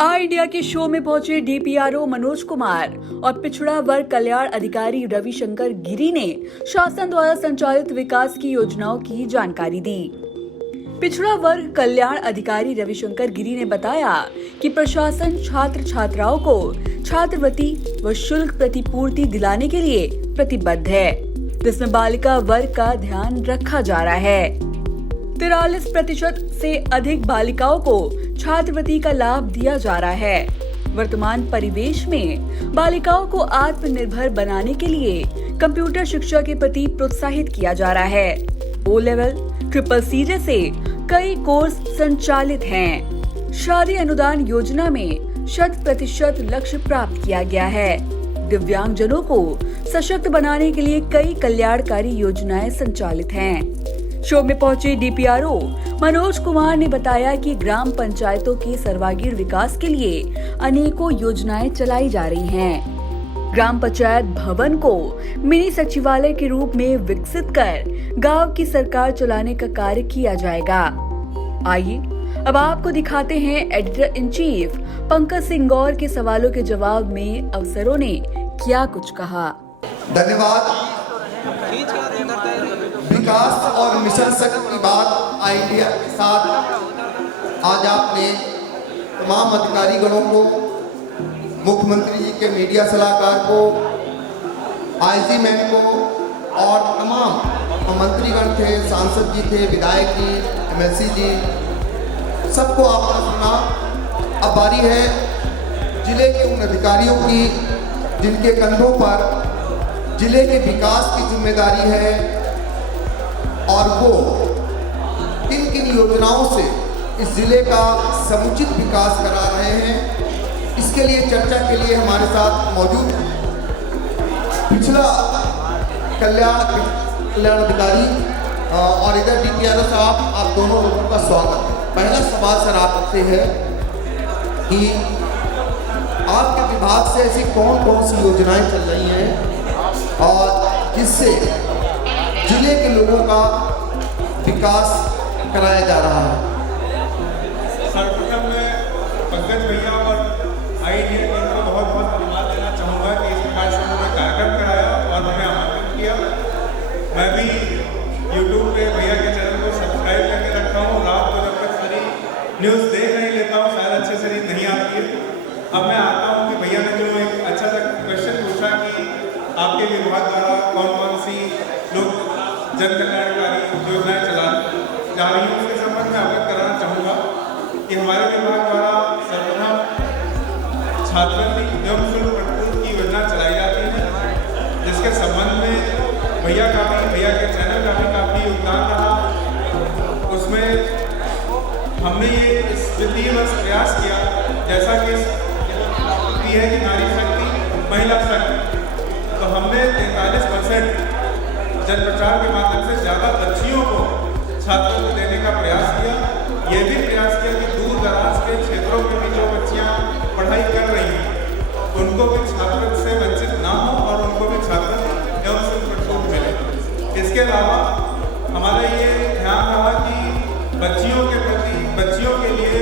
आई India के show में पहुंचे डीपीआरओ मनोज कुमार और पिछड़ा वर्ग कल्याण अधिकारी रविशंकर गिरी ने शासन द्वारा संचालित विकास की योजनाओं की जानकारी दी। पिछड़ा वर्ग कल्याण अधिकारी रविशंकर गिरी ने बताया कि प्रशासन छात्र छात्राओं को छात्रवृत्ति व शुल्क प्रतिपूर्ति दिलाने के लिए प्रतिबद्ध है, जिसमें बालिका वर्ग का ध्यान रखा जा रहा है। 43% से अधिक बालिकाओं को छात्रवृत्ति का लाभ दिया जा रहा है। वर्तमान परिवेश में बालिकाओं को आत्मनिर्भर बनाने के लिए कंप्यूटर शिक्षा के प्रति प्रोत्साहित किया जा रहा है। ओ लेवल, ट्रिपल सीजे से कई कोर्स संचालित हैं। शादी अनुदान योजना में 100% लक्ष्य प्राप्त किया गया है। दिव्यांगजनों को सशक्त बनाने के लिए कई कल्याणकारी योजनाएं संचालित हैं। शो में पहुंचे डीपीआरओ मनोज कुमार ने बताया कि ग्राम पंचायतों के सर्वांगीण विकास के लिए अनेकों योजनाएं चलाई जा रही हैं। ग्राम पंचायत भवन को मिनी सचिवालय के रूप में विकसित कर गांव की सरकार चलाने का कार्य किया जाएगा। आइए अब आपको दिखाते हैं editor in chief Pankaj Singh Gaur के सवालों के जवाब में अफसरों ने क्या कुछ कहा। धन्यवाद। विकास और मिशन शक्ति की बात आई इंडिया के साथ आज आपने तमाम अधिकारी गणों को, मुख्यमंत्री जी के मीडिया सलाहकार को, आईजी मैन को और तमाम मंत्रीगण थे, सांसद जी थे, विधायक जी, एमएलसी जी, सबको आपने सुना। अब बारी है जिले के उन अधिकारियों की जिनके कंधों पर जिले के विकास की जिम्मेदारी है और वो किन किन योजनाओं से इस जिले का समुचित विकास करा रहे हैं। इसके लिए चर्चा के लिए हमारे साथ मौजूद पिछड़ा कल्याण अधिकारी और इधर डीपीआरओ साहब, आप दोनों लोगों का स्वागत है। पहला सवाल सर आपसे है कि आपके विभाग से ऐसी कौन कौन सी योजनाएं चल रही हैं और जिससे जिले के लोगों का विकास कराया जा रहा है। सर्वप्रथम मैं पंकज भैया और आईडीए टीम को बहुत बहुत धन्यवाद देना चाहूँगा कि इस प्रकार से उन्होंने कार्यक्रम कराया और हमें आमंत्रित किया। मैं भी यूट्यूब पे भैया के चैनल को सब्सक्राइब करके रखा हूँ। रात को जब तक सारी न्यूज़ देख नहीं लेता हूँ, शायद अच्छे से नहीं आती है। अब मैं आता हूँ कि भैया ने जो एक अच्छा सा क्वेश्चन पूछा कि आपके विभाग द्वारा कौन कौन सी लोग जन कल्याणकारी योजनाएं चला जा रही हैं, उसके संबंध में अवगत कराना चाहूँगा कि हमारे विभाग द्वारा सर्वप्रथम छात्रवृत्ति एवं शुल्क प्रतिपूर्ति की योजना चलाई जाती है, जिसके संबंध में भैया के चैनल का भी काफ़ी योगदान रहा। उसमें हमने ये इस वित्तीय वर्ष प्रयास किया, जैसा कि है कि नारी शक्ति महिला शक्ति, तो हमने 43% जन प्रचार के माध्यम से ज़्यादा बच्चियों को छात्रों को देने का प्रयास किया। ये भी प्रयास किया कि दूर दराज के क्षेत्रों में भी जो बच्चियाँ पढ़ाई कर रही हैं उनको भी छात्रवृत्ति से वंचित ना हो और उनको भी छात्रवृत्ति एवं शुल्क प्रतिपूर्ति मिले। इसके अलावा हमारा ये ध्यान रहा कि बच्चियों के प्रति, बच्चियों के लिए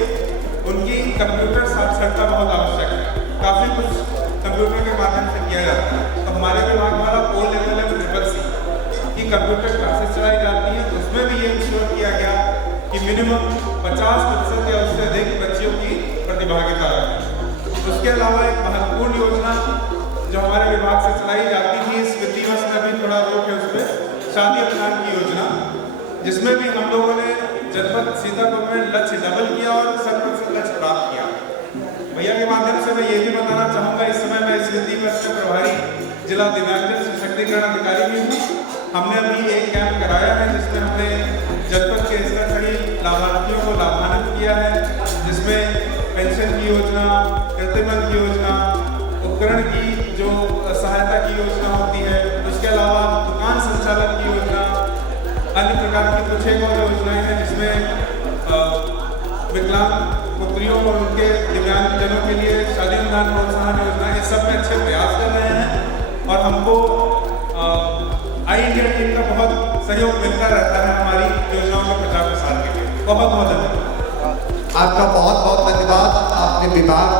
उनकी कंप्यूटर साक्षरता बहुत आवश्यक है। काफ़ी कुछ कंप्यूटर के माध्यम से किया जाता है, तो हमारे विभाग द्वारा ओ लेवल एवं ट्रिपल सी की कंप्यूटर क्लासेस चलाई जाती हैं। उसमें भी ये इंश्योर किया गया कि मिनिमम 50% या उससे अधिक बच्चियों की प्रतिभागिता रहे। उसके अलावा एक महत्वपूर्ण योजना जो हमारे विभाग से चलाई जाती थी, इस वित्तीय वर्ष में भी थोड़ा रोक है उस पर, शादी अनुदान की योजना, जिसमें भी हम लोगों ने जनपद सीतापुर में लक्ष्य डबल किया और 100% लक्ष्य प्राप्त किया। भैया के माध्यम से मैं ये भी बताना चाहूँगा, इस समय मैं इस वित्तीय वर्ष में प्रभारी जिला दिव्यांगजन सशक्तिकरण अधिकारी भी हूँ। हमने अभी एक कैंप कराया है जिसमें हमने जनपद के स्तरीय लाभार्थियों को लाभान्वित किया है, जिसमें पेंशन की योजना, कृत्रिमन की योजना, उपकरण की जो सहायता की योजना होती है, उसके अलावा दुकान संचालन की योजना, अन्य प्रकार की कुछ एक और योजनाएं हैं जिसमें विकलांग पुत्रियों और उनके दिव्यांगजनों के लिए शादी अनुदान प्रोत्साहन योजना, इस सब में अच्छे प्रयास कर रहे हैं और हमको आई इंडिया टीम का बहुत सहयोग मिलता रहता है हमारी योजनाओं में प्रचार प्रसार के लिए। बहुत बहुत धन्यवाद। आपका बहुत बहुत धन्यवाद। आपने विभाग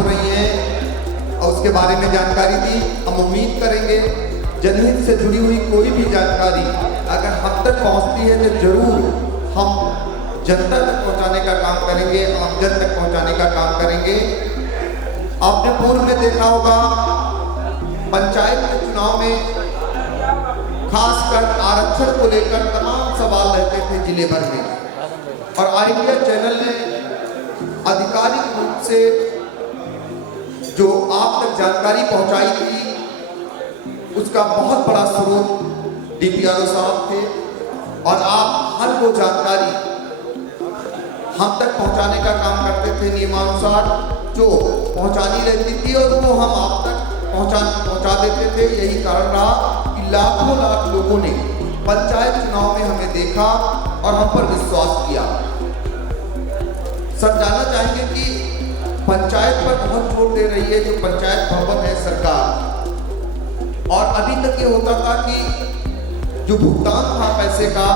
हो रही हैं और उसके बारे में जानकारी दी। हम उम्मीद करेंगे जनहित से जुड़ी हुई कोई भी जानकारी अगर हम तक पहुंचती है तो जरूर हम जनता तक पहुंचाने का काम करेंगे, आमजन तक पहुंचाने का काम करेंगे। आपने पूर्व में देखा होगा पंचायत के चुनाव में खासकर आरक्षण को लेकर तमाम सवाल रहते थे जिले भर में, और ऑल इंडिया चैनल ने आधिकारिक रूप से जो आप तक जानकारी पहुंचाई थी उसका बहुत बड़ा स्रोत डीपीआरओ साहब थे, और आप हर वो जानकारी हम तक पहुंचाने का काम करते थे नियमानुसार, जो पहुंचानी रहती थी और वो हम आप तक पहुंचा देते थे। यही कारण रहा कि लाखों लाख लोगों ने पंचायत चुनाव में हमें देखा और हम पर विश्वास किया। सब जानना चाहेंगे कि पंचायत पर बहुत जोर दे रही है जो पंचायत भवन है सरकार, और अभी तक ये होता था कि जो भुगतान था पैसे का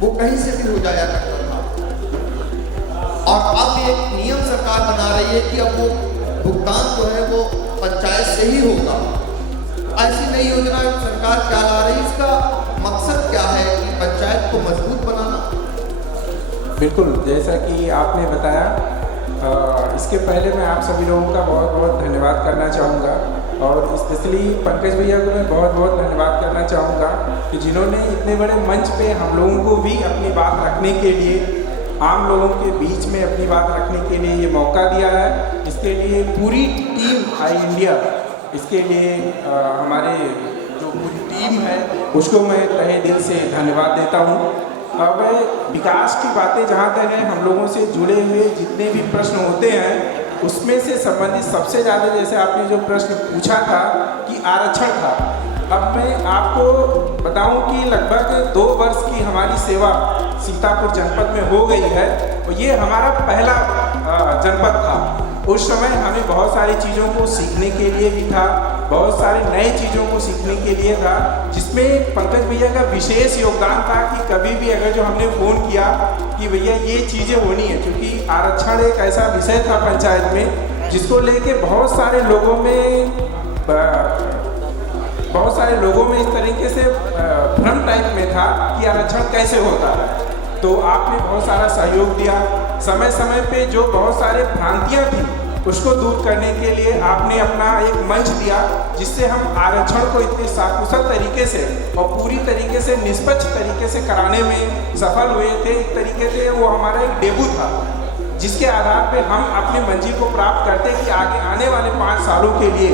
वो कहीं से भी हो जाया करता था, और अब एक नियम सरकार बना रही है कि अब वो भुगतान जो है वो पंचायत से ही होगा। ऐसी नई योजना सरकार क्या ला रही है, इसका मकसद क्या है कि पंचायत को मजबूत बनाना। बिल्कुल, जैसा कि आपने बताया, इसके पहले मैं आप सभी लोगों का बहुत बहुत धन्यवाद करना चाहूँगा, और स्पेशली पंकज भैया को मैं बहुत बहुत धन्यवाद करना चाहूँगा कि जिन्होंने इतने बड़े मंच पे हम लोगों को भी अपनी बात रखने के लिए, आम लोगों के बीच में अपनी बात रखने के लिए ये मौका दिया है। इसके लिए पूरी टीम ऑल इंडिया, इसके लिए हमारे जो पूरी टीम है उसको मैं तहे दिल से धन्यवाद देता हूँ। अब विकास की बातें जहाँ तक है, हम लोगों से जुड़े हुए जितने भी प्रश्न होते हैं उसमें से संबंधित सबसे ज़्यादा, जैसे आपने जो प्रश्न पूछा था कि आरक्षण था, अब मैं आपको बताऊं कि लगभग 2 वर्ष की हमारी सेवा सीतापुर जनपद में हो गई है, और ये हमारा पहला जनपद था। उस समय हमें बहुत सारी चीज़ों को सीखने के लिए भी था, बहुत सारी नई चीज़ों को सीखने के लिए था, जिसमें पंकज भैया का विशेष योगदान था कि कभी भी अगर जो हमने फ़ोन किया कि भैया ये चीज़ें होनी है, क्योंकि आरक्षण एक ऐसा विषय था पंचायत में जिसको लेके बहुत सारे लोगों में इस तरीके से भ्रम टाइप में था कि आरक्षण कैसे होता है। तो आपने बहुत सारा सहयोग दिया, समय समय पे जो बहुत सारे भ्रांतियाँ थी उसको दूर करने के लिए आपने अपना एक मंच दिया, जिससे हम आरक्षण को इतने साकुशल तरीके से और पूरी तरीके से निष्पक्ष तरीके से कराने में सफल हुए थे। एक तरीके से वो हमारा एक डेब्यू था, जिसके आधार पे हम अपनी मंजिल को प्राप्त करते कि आगे आने वाले 5 सालों के लिए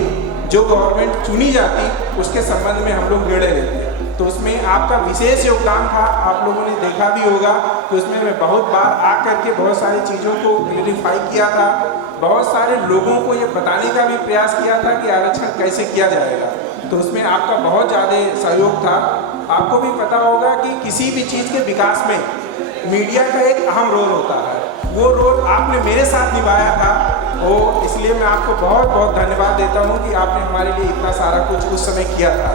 जो गवर्नमेंट चुनी जाती उसके संबंध में हम लोग निर्णय लेते। तो उसमें आपका विशेष योगदान था, आप लोगों ने देखा भी होगा कि उसमें मैं बहुत बार आकर के बहुत सारी चीज़ों को क्लेरिफाई किया था, बहुत सारे लोगों को ये बताने का भी प्रयास किया था कि आरक्षण कैसे किया जाएगा। तो उसमें आपका बहुत ज़्यादा सहयोग था। आपको भी पता होगा कि किसी भी चीज़ के विकास में मीडिया का एक अहम रोल होता है, वो रोल आपने मेरे साथ निभाया था। और इसलिए मैं आपको बहुत बहुत धन्यवाद देता हूँ कि आपने हमारे लिए इतना सारा कुछ उस समय किया था।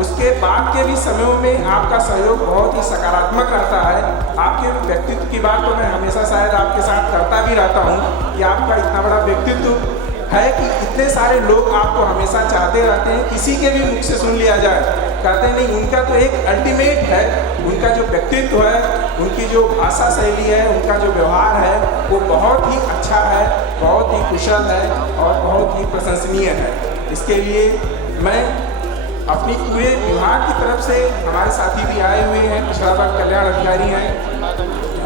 उसके बाद के भी समयों में आपका सहयोग बहुत ही सकारात्मक रहता है। आपके व्यक्तित्व की बात तो मैं हमेशा शायद आपके साथ करता भी रहता हूँ कि आपका इतना बड़ा व्यक्तित्व है कि इतने सारे लोग आपको हमेशा चाहते रहते हैं, किसी के भी मुख से सुन लिया जाए, कहते हैं नहीं उनका तो एक अल्टीमेट है, उनका जो व्यक्तित्व है, उनकी जो भाषा शैली है, उनका जो व्यवहार है वो बहुत ही अच्छा है, बहुत ही कुशल है और बहुत ही प्रशंसनीय है। इसके लिए मैं अपनी पूरे विभाग की तरफ से, हमारे साथी भी आए हुए हैं, पिछड़ा वर्ग कल्याण अधिकारी हैं,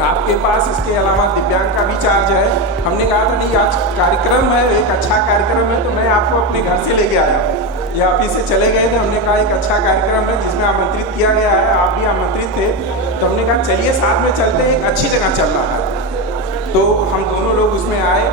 आपके पास इसके अलावा दिव्यांग का भी चार्ज है। हमने कहा था नहीं आज कार्यक्रम है, एक अच्छा कार्यक्रम है, तो मैं आपको अपने घर से लेके आया हूँ। ये ऑफिस से चले गए थे, हमने कहा एक अच्छा कार्यक्रम है जिसमें आमंत्रित किया गया है, आप भी आमंत्रित थे, तो हमने कहा चलिए साथ में चलते हैं, एक अच्छी जगह चल रहा है। तो हम दोनों लोग उसमें आए,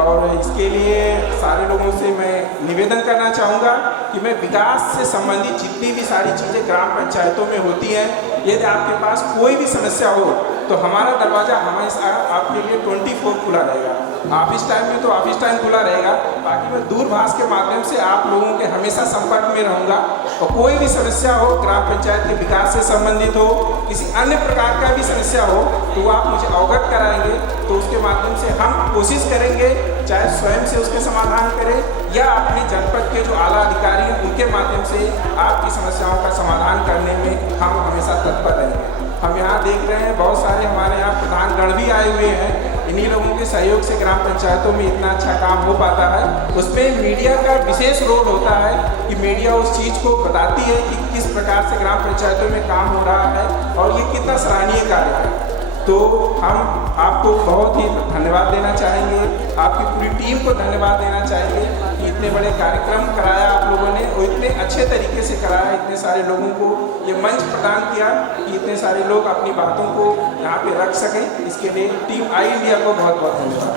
और इसके लिए सारे लोगों से मैं निवेदन करना चाहूँगा कि मैं विकास से संबंधित जितनी भी सारी चीज़ें ग्राम पंचायतों में होती हैं, यदि आपके पास कोई भी समस्या हो तो हमारा दरवाज़ा हमेशा आपके लिए 24 खुला रहेगा। ऑफिस टाइम में तो ऑफिस टाइम खुला रहेगा, बाकी मैं दूरभाष के माध्यम से आप लोगों के हमेशा संपर्क में रहूँगा। और कोई भी समस्या हो, ग्राम पंचायत के विकास से संबंधित हो, किसी अन्य प्रकार का भी समस्या हो, तो आप मुझे अवगत कराएंगे, तो उसके माध्यम से हम कोशिश करेंगे, चाहे स्वयं से उसके समाधान करें या अपने जनपद के जो आला अधिकारी हैं उनके माध्यम से आपकी समस्याओं का समाधान करने में हम हमेशा तत्पर रहेंगे। हम यहाँ देख रहे हैं बहुत सारे हमारे यहाँ प्रधानगण भी आए हुए हैं। इन्हीं लोगों के सहयोग से ग्राम पंचायतों में इतना अच्छा काम हो पाता है। उसमें मीडिया का विशेष रोल होता है कि मीडिया उस चीज़ को बताती है कि किस प्रकार से ग्राम पंचायतों में काम हो रहा है और ये कितना सराहनीय कार्य है। तो हम आपको बहुत ही धन्यवाद देना चाहेंगे, आपकी पूरी टीम को धन्यवाद देना चाहेंगे कि इतने बड़े कार्यक्रम कराया आप लोगों ने और इतने अच्छे तरीके से कराया, इतने सारे लोगों को ये मंच प्रदान किया कि इतने सारे लोग अपनी बातों को यहाँ पे रख सकें। इसके लिए टीम आई इंडिया को बहुत बहुत धन्यवाद।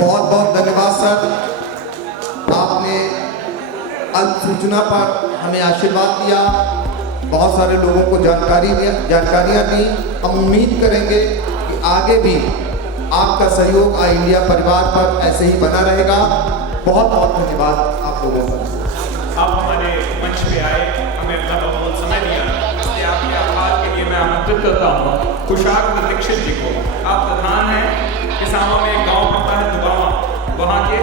बहुत बहुत धन्यवाद सर, आपने अल्प सूचना पर हमें आशीर्वाद दिया, बहुत सारे लोगों को जानकारियाँ दी। हम उम्मीद करेंगे कि आगे भी आपका सहयोग आई इंडिया परिवार पर ऐसे ही बना रहेगा। बहुत बहुत धन्यवाद आप लोगों का। आप हमारे मंच पे आए, हमें अपना बहुत समय दिया, इसलिए आपके आभार के लिए मैं आमंत्रित करता हूँ कुशाग्र दीक्षित जी को। आप प्रधान हैं, किसानों में एक गाँव पड़ता है दुबावा, वहाँ के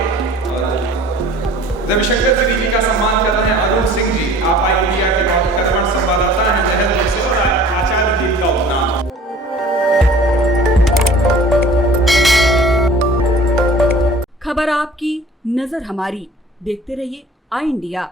रविशंकर गिरी जी का सम्मान कर रहे हैं अरुण सिंह जी। आप आई इंडिया के बहुत कर्मठ संवाददाता हैं देहरादून से और आचार्य जी का उपनाम। खबर आपकी, नजर हमारी। देखते रहिए आई इंडिया।